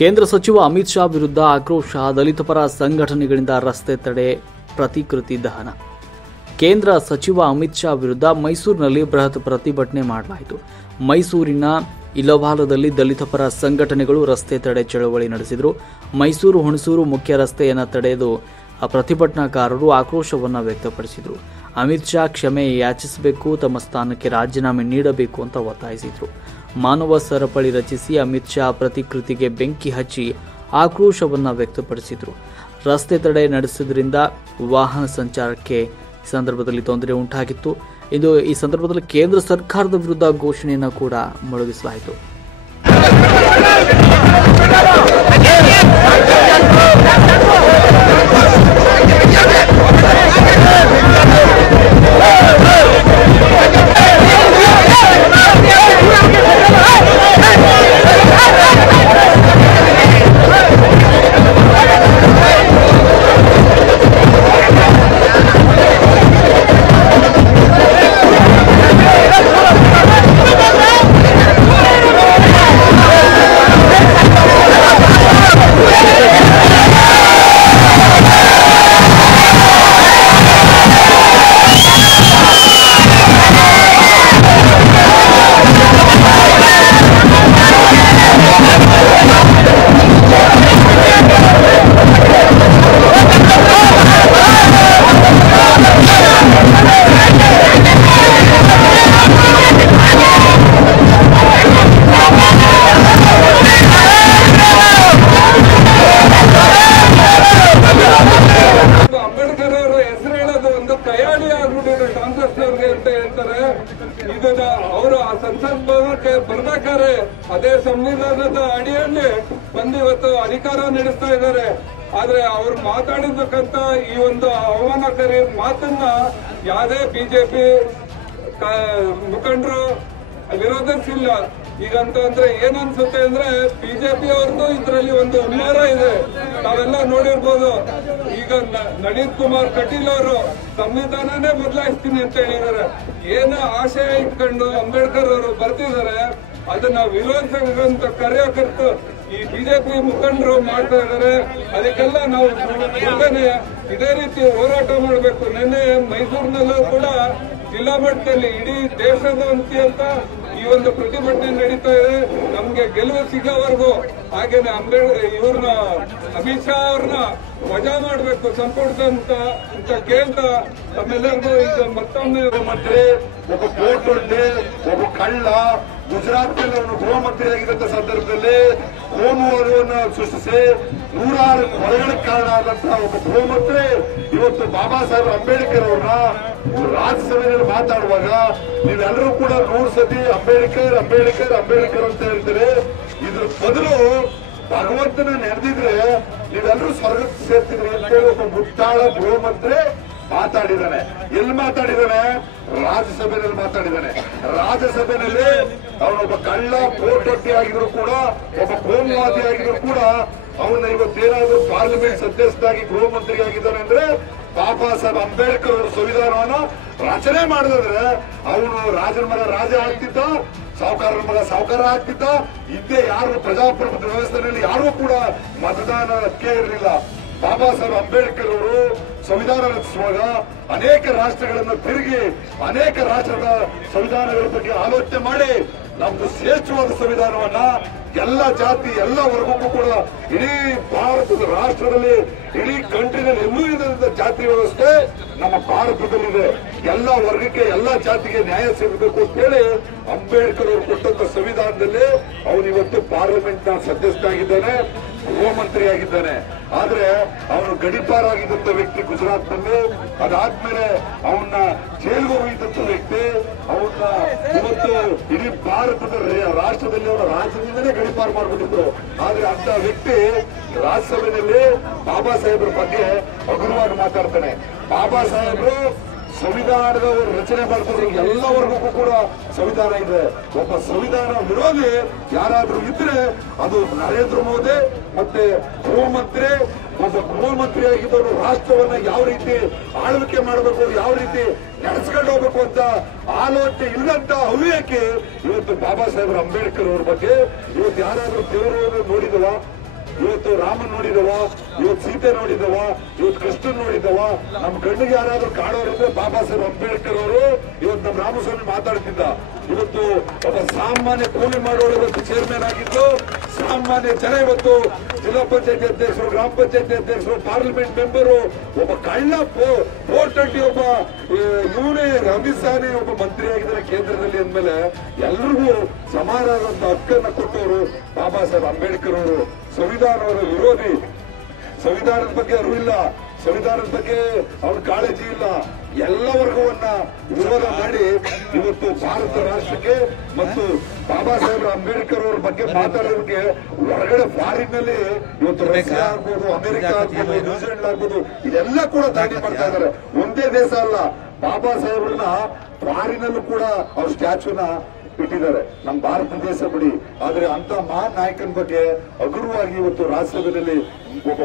ಕೇಂದ್ರ ಸಚಿವ ಅಮಿತ್ ಶಾ ವಿರುದ್ಧ ಆಕ್ರೋಶ, ದಲಿತ ಪರ ಸಂಘಟನೆಗಳಿಂದ ರಸ್ತೆ ತಡೆ, ಪ್ರತಿಕೃತಿ ದಹನ. ಕೇಂದ್ರ ಸಚಿವ ಅಮಿತ್ ಶಾ ವಿರುದ್ಧ ಮೈಸೂರಿನಲ್ಲಿ ಬೃಹತ್ ಪ್ರತಿಭಟನೆ ಮಾಡಲಾಯಿತು. ಮೈಸೂರಿನ ಇಲವಾಲದಲ್ಲಿ ದಲಿತ ಪರ ಸಂಘಟನೆಗಳು ರಸ್ತೆ ತಡೆ ಚಳವಳಿ ನಡೆಸಿದರು. ಮೈಸೂರು ಹುಣಸೂರು ಮುಖ್ಯ ರಸ್ತೆಯನ್ನು ತಡೆದು ಪ್ರತಿಭಟನಾಕಾರರು ಆಕ್ರೋಶವನ್ನು ವ್ಯಕ್ತಪಡಿಸಿದರು. ಅಮಿತ್ ಶಾ ಕ್ಷಮೆ ಯಾಚಿಸಬೇಕು, ತಮ್ಮ ಸ್ಥಾನಕ್ಕೆ ರಾಜೀನಾಮೆ ನೀಡಬೇಕು ಅಂತ ಒತ್ತಾಯಿಸಿದರು. ಮಾನವ ಸರಪಳಿ ರಚಿಸಿ ಅಮಿತ್ ಶಾ ಪ್ರತಿಕೃತಿಗೆ ಬೆಂಕಿ ಹಚ್ಚಿ ಆಕ್ರೋಶವನ್ನು ವ್ಯಕ್ತಪಡಿಸಿದರು. ರಸ್ತೆ ತಡೆ ನಡೆಸಿದ್ರಿಂದ ವಾಹನ ಸಂಚಾರಕ್ಕೆ ಸಂದರ್ಭದಲ್ಲಿ ತೊಂದರೆ ಉಂಟಾಗಿತ್ತು. ಈ ಸಂದರ್ಭದಲ್ಲಿ ಕೇಂದ್ರ ಸರ್ಕಾರದ ವಿರುದ್ಧ ಘೋಷಣೆಯನ್ನು ಕೂಡ ಮೊಳಗಿಸಲಾಯಿತು. ಅವರು ಆ ಸಂಸತ್ ಭವನಕ್ಕೆ ಬರ್ಬೇಕಾದ್ರೆ ಅದೇ ಸಂವಿಧಾನದ ಅಡಿಯಲ್ಲಿ ಬಂದು ಇವತ್ತು ಅಧಿಕಾರ ನಡೆಸ್ತಾ ಇದ್ದಾರೆ. ಆದ್ರೆ ಅವ್ರು ಮಾತಾಡಿರ್ತಕ್ಕಂತ ಈ ಒಂದು ಅವಮಾನಕಾರಿ ಮಾತನ್ನ ಯಾವುದೇ ಬಿಜೆಪಿ ಮುಖಂಡರು ವಿರೋಧಿಸಿಲ್ಲ. ಈಗಂತಂದ್ರೆ ಏನನ್ಸುತ್ತೆ ಅಂದ್ರೆ ಬಿಜೆಪಿ ಅವ್ರದ್ದು ಇದ್ರಲ್ಲಿ ಒಂದು ಹುನ್ನಾರ ಇದೆ. ನಾವೆಲ್ಲ ನೋಡಿರ್ಬೋದು. ಈಗ ನಳಿನ್ ಕುಮಾರ್ ಕಟೀಲ್ ಅವರು ಸಂವಿಧಾನನೇ ಬದಲಾಯಿಸ್ತೀನಿ ಅಂತ ಹೇಳಿದ್ದಾರೆ. ಏನು ಆಶಯ ಇಟ್ಕೊಂಡು ಅಂಬೇಡ್ಕರ್ ಅವರು ಬರ್ತಿದ್ದಾರೆ, ಅದನ್ನ ವಿರೋಧಿಸಬೇಕಂತ ಕಾರ್ಯಕರ್ತರು ಈ ಬಿಜೆಪಿ ಮುಖಂಡರು ಮಾಡ್ತಾ ಇದ್ದಾರೆ. ಅದಕ್ಕೆಲ್ಲ ನಾವು ಇದೇ ರೀತಿ ಹೋರಾಟ ಮಾಡಬೇಕು. ನಿನ್ನೆ ಮೈಸೂರಿನಲ್ಲೂ ಕೂಡ ಜಿಲ್ಲಾ ಮಟ್ಟದಲ್ಲಿ ಇಡೀ ದೇಶದ ಅಂತ ಈ ಒಂದು ಪ್ರತಿಭಟನೆ ನಡೀತಾ ಇದೆ. ನಮ್ಗೆ ಗೆಲುವು ಸಿಗೋವರೆಗೂ ಹಾಗೇನೆ ಇವ್ರನ್ನ ಅಮಿತ್ ಶಾ ಅವ್ರನ್ನ ವಜಾ ಮಾಡಬೇಕು ಸಂಪುಟದಂತ ಅಂತ ಕೇಳ್ತಾ ತಮ್ಮೆಲ್ಲರಿಗೂ ಈಗ ಮತ್ತೊಮ್ಮೆ ಮಂತ್ರಿ ಒಬ್ಬ ಕೋಟೊಡ್ಡೆ, ಒಬ್ಬ ಕಳ್ಳ, ಗುಜರಾತ್ನಲ್ಲಿ ಅವನು ಗೃಹ ಮಂತ್ರಿಯಾಗಿದ್ದಂತ ಸಂದರ್ಭದಲ್ಲಿ ಕೋಮುವನ್ನು ಸೃಷ್ಟಿಸಿ ನೂರಾರು ಕೊಲೆಗಳಿಗೆ ಕಾರಣ ಆದಂತಹ ಒಬ್ಬ ಗೃಹ ಮಂತ್ರಿ ಇವತ್ತು ಬಾಬಾ ಸಾಹೇಬ್ ಅಂಬೇಡ್ಕರ್ ಅವ್ರನ್ನ ರಾಜ್ಯಸಭೆಯಲ್ಲಿ ಮಾತಾಡುವಾಗ ನೀವೆಲ್ಲರೂ ಕೂಡ 100 ಸತಿ ಅಂಬೇಡ್ಕರ್ ಅಂಬೇಡ್ಕರ್ ಅಂಬೇಡ್ಕರ್ ಅಂತ ಹೇಳ್ತೀರಿ. ಇದ್ರ ಬದಲು ಭಗವಂತನ ನೆನೆದಿದ್ರೆ ನೀವೆಲ್ಲರೂ ಸ್ವರ್ಗಕ್ಕೆ ಸೇರ್ತಿದ್ರಿ ಅಂತೇಳಿ ಒಬ್ಬ ಮುಟ್ಟಾಳ ಗೃಹ ಮಂತ್ರಿ ಮಾತಾಡಿದ್ದಾನೆ. ಎಲ್ಲಿ ಮಾತಾಡಿದ್ದಾನೆ? ರಾಜ್ಯಸಭೆಯಲ್ಲಿ ಮಾತಾಡಿದ್ದಾನೆ. ರಾಜ್ಯಸಭೆಯಲ್ಲಿ ಅವನೊಬ್ಬ ಕಳ್ಳ ಕೋಟೊಟ್ಟಿ ಆಗಿದ್ರು ಕೂಡ, ಒಬ್ಬ ಕೋಮುವಾದಿ ಆಗಿದ್ರು ಕೂಡ ಅವನ್ನ ಇವತ್ತೇನಾದ್ರೂ ಪಾರ್ಲಿಮೆಂಟ್ ಸದಸ್ಯರಾಗಿ ಗೃಹ ಮಂತ್ರಿ ಆಗಿದ್ದಾನೆ ಅಂದ್ರೆ ಬಾಬಾ ಸಾಹೇಬ್ ಅಂಬೇಡ್ಕರ್ ಅವರು ಸಂವಿಧಾನವನ್ನ ರಚನೆ ಮಾಡಿದ್ರೆ ಅವನು ರಾಜನ ಮಗ ರಾಜ ಆಗ್ತಿದ್ದ, ಸಾಹುಕಾರನ ಮಗ ಸಾಹುಕಾರ ಆಗ್ತಿದ್ದ. ಹಿಂದೆ ಯಾರು ಪ್ರಜಾಪ್ರಭುತ್ವ ವ್ಯವಸ್ಥೆಯಲ್ಲಿ ಯಾರೂ ಕೂಡ ಮತದಾನ ಹಕ್ಕೇ ಇರಲಿಲ್ಲ. ಬಾಬಾ ಸಾಹೇಬ್ ಅಂಬೇಡ್ಕರ್ ಅವರು ಸಂವಿಧಾನ ರಚಿಸುವಾಗ ಅನೇಕ ರಾಷ್ಟ್ರಗಳನ್ನು ತಿರುಗಿ ಅನೇಕ ರಾಷ್ಟ್ರದ ಸಂವಿಧಾನಗಳ ಬಗ್ಗೆ ಆಲೋಚನೆ ಮಾಡಿ ನಮ್ದು ಶ್ರೇಷ್ಠವಾದ ಸಂವಿಧಾನವನ್ನ ಎಲ್ಲ ಜಾತಿ ಎಲ್ಲ ವರ್ಗಕ್ಕೂ ಕೂಡ ಇಡೀ ಭಾರತದ ರಾಷ್ಟ್ರದಲ್ಲಿ ಇಡೀ ಕಂಟ್ರಿನಲ್ಲಿ ಎಲ್ಲೂ ಇಲ್ಲದ ಜಾತಿ ವ್ಯವಸ್ಥೆ ನಮ್ಮ ಭಾರತದಲ್ಲಿದೆ. ಎಲ್ಲ ವರ್ಗಕ್ಕೆ ಎಲ್ಲ ಜಾತಿಗೆ ನ್ಯಾಯ ಸಿಗಬೇಕು ಅಂತ ಹೇಳಿ ಅಂಬೇಡ್ಕರ್ ಅವರು ಕೊಟ್ಟಂತ ಸಂವಿಧಾನದಲ್ಲಿ ಅವನು ಇವತ್ತು ಪಾರ್ಲಿಮೆಂಟ್ ನ ಸದಸ್ಯನಾಗಿದ್ದಾನೆ, ಗೃಹ ಮಂತ್ರಿ ಆಗಿದ್ದಾನೆ. ಆದ್ರೆ ಅವನು ಗಡಿಪಾರ ಆಗಿದ್ದಂತ ವ್ಯಕ್ತಿ ಗುಜರಾತ್ ನಲ್ಲಿ, ಅದಾದ್ಮೇಲೆ ಅವನ್ನ ಜೈಲ್ಗೆ ಹೋಗಿದ್ದಂತ ವ್ಯಕ್ತಿ, ಅವನ್ನ ಇವತ್ತು ಇಡೀ ಭಾರತದ ರಾಷ್ಟ್ರದಲ್ಲಿ ಅವರ ರಾಜ್ಯದಿಂದಲೇ ಗಡಿಪಾರ ಮಾಡಿಬಿಟ್ಟಿದ್ರು. ಆದ್ರೆ ಅಂತ ವ್ಯಕ್ತಿ ರಾಜ್ಯಸಭೆಯಲ್ಲಿ ಬಾಬಾ ಸಾಹೇಬ್ರ ಬಗ್ಗೆ ಹಗುರವಾಗಿ ಮಾತಾಡ್ತಾನೆ. ಬಾಬಾ ಸಾಹೇಬ್ರು ಸಂವಿಧಾನದ ರಚನೆ ಮಾಡ್ತಾರೆ, ಎಲ್ಲ ವರ್ಗಕ್ಕೂ ಕೂಡ ಸಂವಿಧಾನ ಇದೆ. ಒಬ್ಬ ಸಂವಿಧಾನ ವಿರೋಧಿ ಯಾರಾದ್ರೂ ಇದ್ರೆ ಅದು ನರೇಂದ್ರ ಮೋದಿ ಮತ್ತೆ ಗೃಹ ಮಂತ್ರಿ. ಒಬ್ಬ ಗೃಹ ಮಂತ್ರಿ ಆಗಿದ್ದವರು ರಾಷ್ಟ್ರವನ್ನ ಯಾವ ರೀತಿ ಆಳ್ವಿಕೆ ಮಾಡಬೇಕು, ಯಾವ ರೀತಿ ನಡೆಸ್ಕೊಂಡು ಹೋಗ್ಬೇಕು ಅಂತ ಆಲೋಚನೆ ಇಲ್ಲದಂತ ಹವ್ಯಕ್ಕೆ ಇವತ್ತು ಬಾಬಾ ಸಾಹೇಬ್ ಅಂಬೇಡ್ಕರ್ ಅವ್ರ ಬಗ್ಗೆ ಇವತ್ತು ಯಾರಾದ್ರೂ ದೇವರು ನೋಡಿದವ? ಇವತ್ತು ರಾಮನ್ ನೋಡಿದವ, ಇವತ್ತು ಸೀತೆ ನೋಡಿದವ, ಇವತ್ತು ಕೃಷ್ಣನ್ ನೋಡಿದವ. ನಮ್ಮ ಕಣ್ಣಿಗೆ ಯಾರಾದ್ರೂ ಕಾಣೋರಿದ್ರೆ ಬಾಬಾ ಸಾಹೇಬ್ ಅಂಬೇಡ್ಕರ್ ಅವರು. ಇವತ್ತು ನಮ್ಮ ರಾಮಸ್ವಾಮಿ ಮಾತಾಡ್ತಿದ್ದ, ಇವತ್ತು ಒಬ್ಬ ಸಾಮಾನ್ಯ ಕೂಲಿ ಮಾಡೋರು ಇವತ್ತು ಚೇರ್ಮನ್ ಆಗಿದ್ದು, ಸಾಮಾನ್ಯ ಜನ ಇವತ್ತು ಜಿಲ್ಲಾ ಪಂಚಾಯತಿ ಅಧ್ಯಕ್ಷರು, ಗ್ರಾಮ ಪಂಚಾಯತಿ ಅಧ್ಯಕ್ಷರು, ಪಾರ್ಲಿಮೆಂಟ್ ಮೆಂಬರು, ಒಬ್ಬ ಕಳ್ಳ ಪೋರ್ಟಟ್ಟಿ ಒಬ್ಬ ಇವನೇ ಅಮಿತ್ ಶಾನೇ ಒಬ್ಬ ಮಂತ್ರಿ ಆಗಿದ್ದಾರೆ ಕೇಂದ್ರದಲ್ಲಿ ಅಂದ್ಮೇಲೆ ಎಲ್ರಿಗೂ ಸಮಾನವಾದಂತ ಹಕ್ಕನ್ನ ಕೊಟ್ಟವರು ಬಾಬಾ ಸಾಹೇಬ್ ಅಂಬೇಡ್ಕರ್ ಅವರು. ಸಂವಿಧಾನವರ ವಿರೋಧಿ, ಸಂವಿಧಾನದ ಬಗ್ಗೆ ಅರಿವು ಇಲ್ಲ, ಸಂವಿಧಾನದ ಬಗ್ಗೆ ಅವ್ರ ಕಾಳಜಿ ಇಲ್ಲ, ಎಲ್ಲ ವರ್ಗವನ್ನ ವಿರೋಧ ಮಾಡಿ ಇವತ್ತು ಭಾರತ ರಾಷ್ಟ್ರಕ್ಕೆ ಮತ್ತು ಬಾಬಾ ಸಾಹೇಬ್ ಅಂಬೇಡ್ಕರ್ ಅವರ ಬಗ್ಗೆ ಮಾತಾಡೋದಕ್ಕೆ ಹೊರಗಡೆ ಫಾರಿನ್ ನಲ್ಲಿ ಇವತ್ತು ರಷ್ಯಾ ಆಗ್ಬೋದು, ಅಮೆರಿಕ ಆಗ್ಬೋದು, ನ್ಯೂಜಿಲೆಂಡ್ ಆಗ್ಬೋದು, ಇದೆಲ್ಲ ಕೂಡ ದಾಳಿ ಮಾಡ್ತಾ ಇದ್ದಾರೆ. ಒಂದೇ ದೇಶ ಅಲ್ಲ, ಬಾಬಾ ಸಾಹೇಬ್ರನ್ನ ಫಾರಿನಲ್ಲೂ ಕೂಡ ಅವ್ರ ಸ್ಟ್ಯಾಚ್ಯೂನ ಇಟ್ಟಿದ್ದಾರೆ. ನಮ್ಮ ಭಾರತ ದೇಶ ಬಿಡಿ, ಆದ್ರೆ ಅಂತ ಮಹಾನ್ ನಾಯಕನ ಬಗ್ಗೆ ಹಗುರವಾಗಿ ಇವತ್ತು ರಾಜ್ಯಸಭೆಯಲ್ಲಿ ಒಬ್ಬ